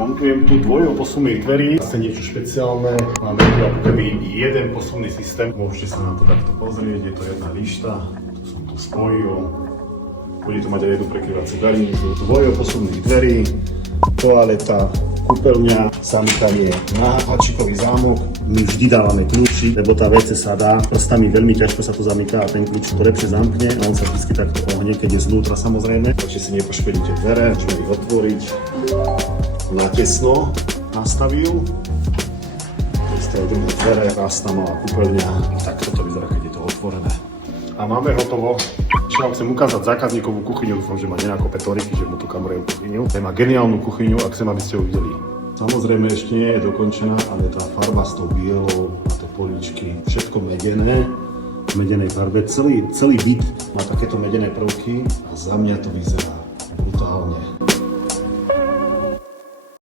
Montujem tu dvojo posunných dverí, zase niečo špeciálne. Máme tu ako keby jeden posunný systém. Môžete sa na to takto pozrieť, je to jedna lišta, tu som to spojil. Bude to mať aj jednu prekryvaciu garnizu. Dvojo posunných dverí, toaleta, kúpeľňa, zamykanie na háčikový zámok. My vždy dávame kľúči, lebo tá WC sa dá prstami, veľmi ťažko sa to zamyká a ten kľúč to lepšie zamkne a on sa vždy takto ohne, keď je znútra samozrejme. Takže si nepoškodíte dvere, môžeme ich otvoriť. Natesno nastavil. Isté druhé dvere, krásna malá kúpeľňa. Takto to vyzerá, keď je to otvorené. A máme hotovo. Čo vám chcem ukázať zákazníkovú kuchyňu, dúfam, že ma nenakope Toriky, že mu tu kamerujem kuchyňu. Má geniálnu kuchyňu a chcem, aby ste ho videli. Samozrejme ešte nie je dokončená, ale tá farba s tou bielou, to políčky, všetko medené, v medenej farbe. Celý byt má takéto medené prvky a za mňa to vyzerá brutálne.